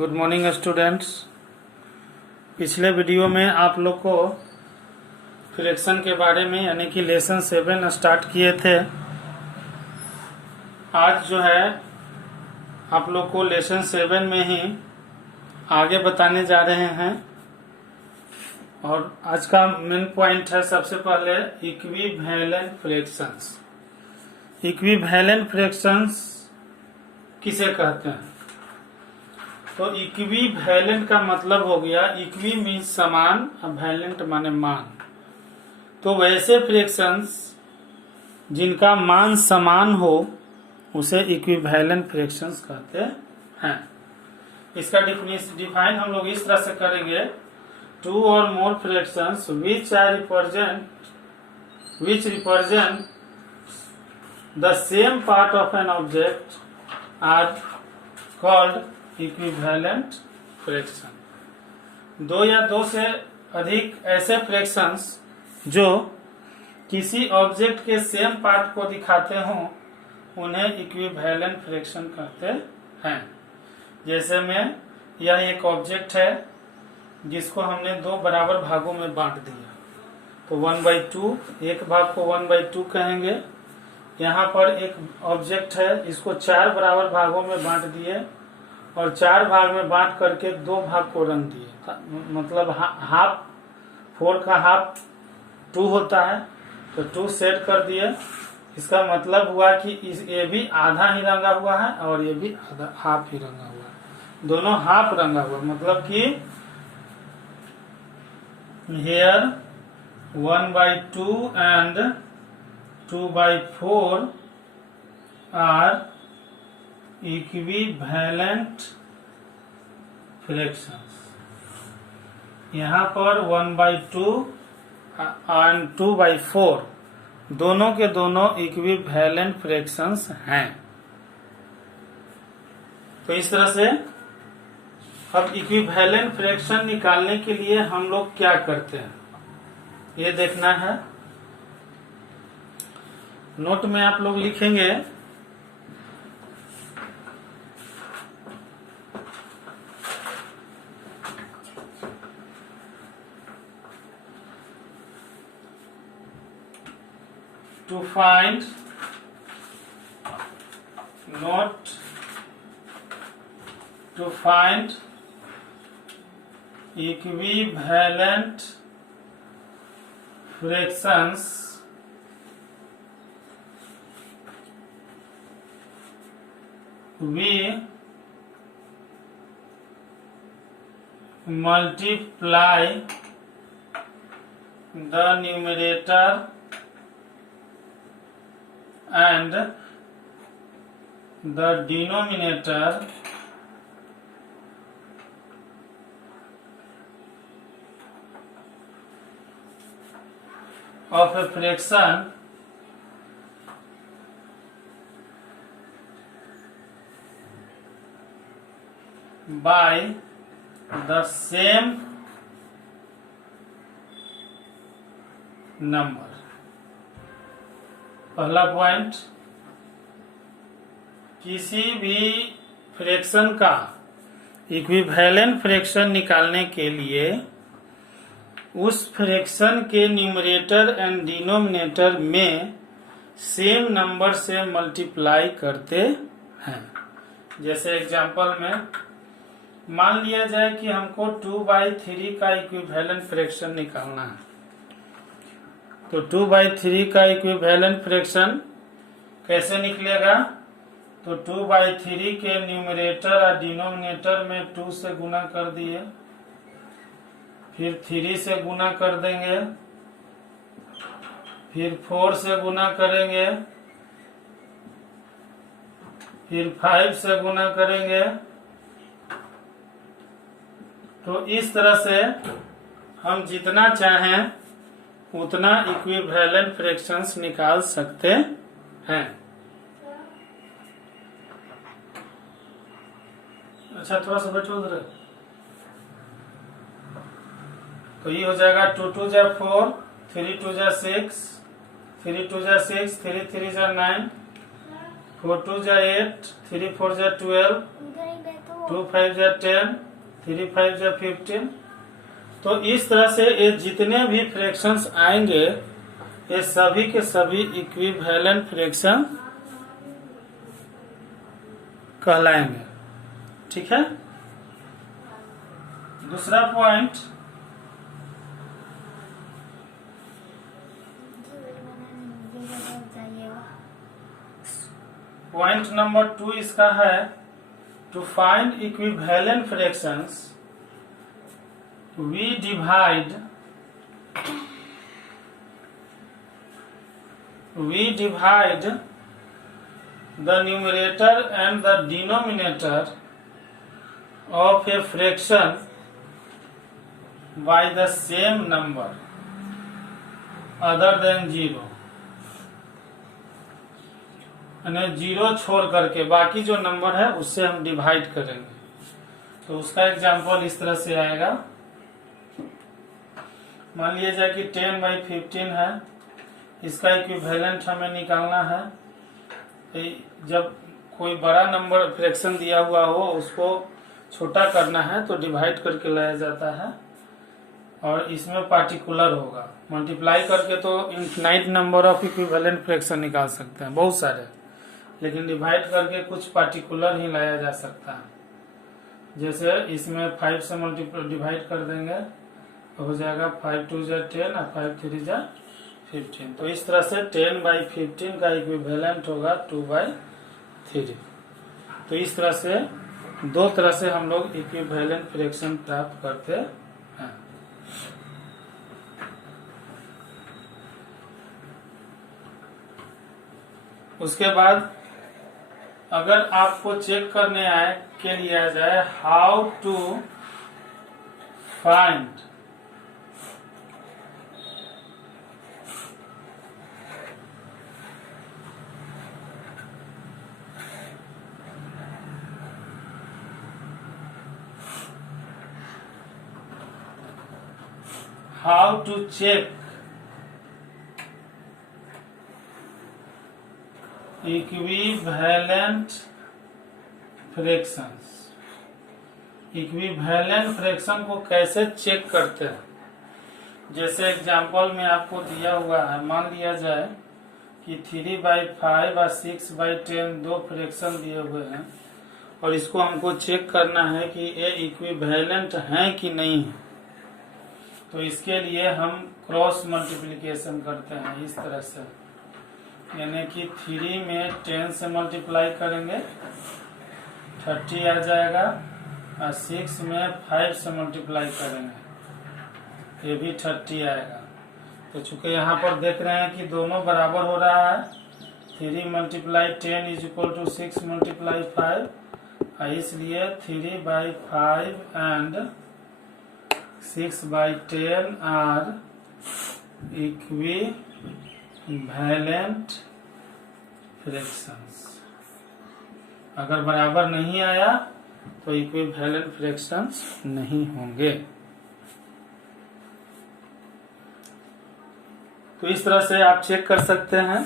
Good morning students. पिछले video में आप लोग को फ्रैक्शन के बारे में यानी कि लेसन 7 स्टार्ट किए थे। आज जो है आप लोग को लेसन 7 में ही आगे बताने जा रहे हैं और आज का मेन पॉइंट है सबसे पहले इक्विवेलेंट फ्रैक्शंस। इक्विवेलेंट फ्रैक्शंस किसे कहते हैं? तो इक्विवेलेंट का मतलब हो गया, इक्वी मीन्स समान, वैलेंट माने मान। तो वैसे फ्रैक्शंस जिनका मान समान हो उसे इक्विवेलेंट फ्रैक्शंस कहते हैं। इसका डिफाइन हम लोग इस तरह से करेंगे, two or more fractions which represent the same part of an object are called equivalent fraction. दो या दो से अधिक ऐसे फ्रैक्शंस जो किसी ऑब्जेक्ट के सेम पार्ट को दिखाते हों उन्हें इक्विवेलेंट फ्रैक्शन कहते हैं। जैसे में यह एक ऑब्जेक्ट है जिसको हमने दो बराबर भागों में बांट दिया, तो 1/2, एक भाग को 1/2 कहेंगे। यहाँ पर एक ऑब्जेक्ट है, इसको 4 बराबर भागों में बांट दिए और 4 भाग में बांट करके 2 भाग को रंग दिए, मतलब हाफ, 4 का हाफ 2 होता है, तो 2 सेट कर दिए। इसका मतलब हुआ कि ये भी आधा ही रंगा हुआ है और ये भी आधा हाफ ही रंगा हुआ है, दोनों हाफ रंगा हुआ, मतलब कि here 1/2 and 2/4 are equivalent fractions. यहाँ पर 1/2 और 2/4 दोनों के दोनों इक्विवेलेंट फ्रैक्शंस हैं। तो इस तरह से अब इक्विवेलेंट फ्रैक्शन निकालने के लिए हम लोग क्या करते हैं ये देखना है। नोट में आप लोग लिखेंगे to find, note, to find equivalent fractions we multiply the numerator and the denominator of a fraction by the same number। पहला पॉइंट, किसी भी फ्रैक्शन का इक्विवेलेंट फ्रैक्शन निकालने के लिए उस फ्रैक्शन के न्यूमरेटर एंड डिनोमिनेटर में सेम नंबर से मल्टीप्लाई करते हैं। जैसे एग्जांपल में मान लिया जाए कि हमको 2/3 का इक्विवेलेंट फ्रैक्शन निकालना है, तो 2/3 का इक्विवेलेंट फ्रैक्शन कैसे निकलेगा? तो 2/3 के न्यूमरेटर और डिनोमिनेटर में 2 से गुना कर दिए, फिर 3 से गुना कर देंगे, फिर 4 से गुना करेंगे, फिर 5 से गुना करेंगे। तो इस तरह से हम जितना चाहें उतना इक्विवेलेंट फ्रैक्शंस निकाल सकते हैं। अच्छा, थोड़ा सा बैठो उधर। तो ये हो जाएगा 2 2 जा 4, 3 2 जा 6, 3 2 जा 6, 3 3 जा 9, 4 2 जा 8, 3 4 जा 12, 2 5 जा 10, 3 5 जा 15। तो इस तरह से ये जितने भी फ्रैक्शंस आएंगे ये सभी के सभी इक्विवेलेंट फ्रैक्शन कहलाएंगे। ठीक है। दूसरा पॉइंट, पॉइंट नंबर 2 इसका है, to find equivalent fractions we divide the numerator and the denominator of a fraction by the same number other than 0। यानी 0 छोड़ करके बाकी जो नंबर है उससे हम डिवाइड करेंगे। तो उसका एग्जांपल इस तरह से आएगा। मान लिया जाए कि 10/15 है, इसका इक्विवेलेंट हमें निकालना है। जब कोई बड़ा नंबर फ्रैक्शन दिया हुआ हो उसको छोटा करना है तो डिवाइड करके लाया जाता है, और इसमें पार्टिकुलर होगा। मल्टीप्लाई करके तो infinite number of equivalent fraction निकाल सकते हैं, बहुत सारे, लेकिन डिवाइड करके कुछ पार्टिकुलर ही लाया जा सकता है। जैसे इसमें 5 से डिवाइड कर देंगे तो हो जाएगा 5 2 जा 10 और 5 3 जा 15। तो इस तरह से 10/15 का इक्विवेलेंट होगा 2/3। तो इस तरह से दो तरह से हम लोग इक्विवेलेंट फ्रैक्शन प्राप्त करते हैं। उसके बाद अगर आपको चेक करने के लिए आ जाए how to find how to check equivalent fractions। Equivalent fraction को कैसे चेक करते हैं, जैसे एग्जांपल में आपको दिया हुआ है। मान लिया जाए कि 3/5 और 6/10 दो फ्रैक्शन दिए हुए हैं, और इसको हमको चेक करना है कि ये इक्विवेलेंट हैं कि नहीं है। तो इसके लिए हम क्रॉस मल्टीप्लिकेशन करते हैं इस तरह से, यानी कि 3 में 10 से मल्टीप्लाई करेंगे 30 आ जाएगा, और 6 में 5 से मल्टीप्लाई करेंगे ये भी 30 आएगा। तो चूंकि यहाँ पर देख रहे हैं कि दोनों बराबर हो रहा है, 3 × 10 = 6 × 5, इसलिए 3/5 and 6/10 are equivalent fractions। अगर बराबर नहीं आया तो इक्विवेलेंट फ्रैक्शंस नहीं होंगे। तो इस तरह से आप चेक कर सकते हैं।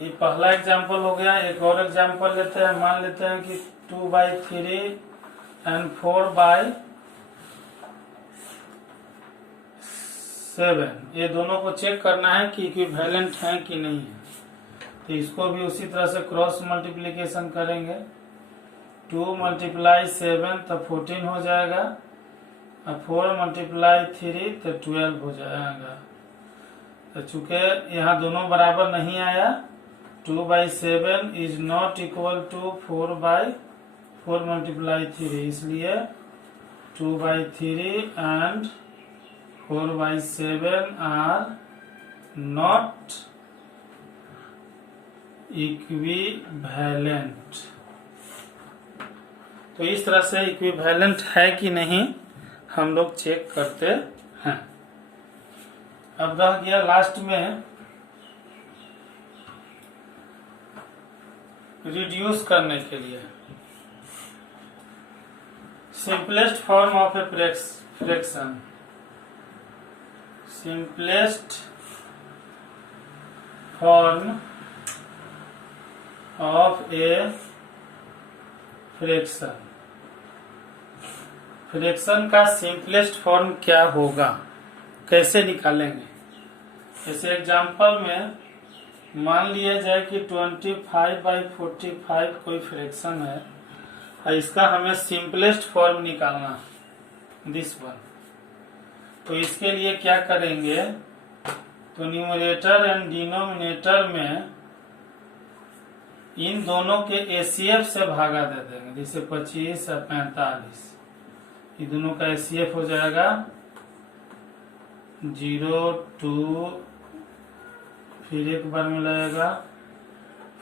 ये पहला एग्जांपल हो गया। एक और एग्जांपल लेते हैं। मान लेते हैं कि 2/3 and 4/7 ये दोनों को चेक करना है कि इक्विवेलेंट है कि नहीं है। तो इसको भी उसी तरह से क्रॉस मल्टीप्लिकेशन करेंगे। 2 × 7 तो 14 हो जाएगा, और 4 × 3 तो 12 हो जाएगा। तो चूंकि यहाँ दोनों बराबर नहीं आया, 2/7 इज नॉट इक्वल टू 4 × 3, इसलिए 2/3 एंड 4/7 आर नॉट इक्विवेलेंट। तो इस तरह से इक्विवेलेंट है कि नहीं हम लोग चेक करते हैं। अब रह गया लास्ट में रिड्यूस करने के लिए। Simplest form of a fraction, simplest form of a fraction. Fraction का सिंपलेस्ट फॉर्म क्या होगा, कैसे निकालेंगे। जैसे एग्जांपल में मान लिया जाए कि 25/45 कोई फ्रैक्शन है और इसका हमें सिंपलेस्ट फॉर्म निकालना दिस वन। तो इसके लिए क्या करेंगे, तो न्यूमरेटर एंड डिनोमिनेटर में इन दोनों के एसीएफ से भागा दे देंगे। जैसे 25 और 45, ये दोनों का एसीएफ हो जाएगा 0, 2, फिर एक बार मिलाएगा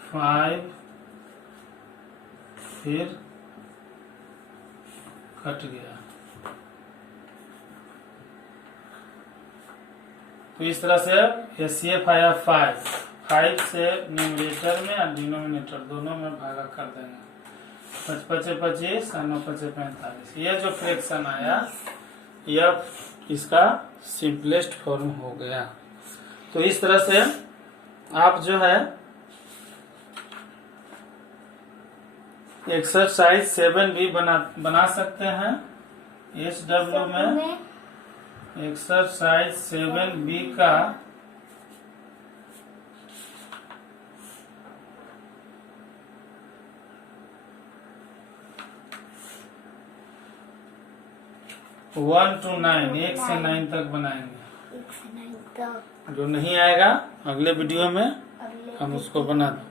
5, फिर कट गया। तो इस तरह से एसीएफ आया 5 से न्यूमरेटर में और डिनोमिनेटर दोनों में भागा कर देंगे। 5 × 25 और 9 × 45। यह जो फ्रैक्शन आया यह इसका सिंपलेस्ट फॉर्म हो गया। तो इस तरह से आप जो है एक्सरसाइज 7B बना सकते हैं। SW में एक्सरसाइज 7B का वन टू 9, 1 से 9 तक बनाएंगे। 1 से 9 तक। जो नहीं आएगा अगले वीडियो में हम उसको बना दें।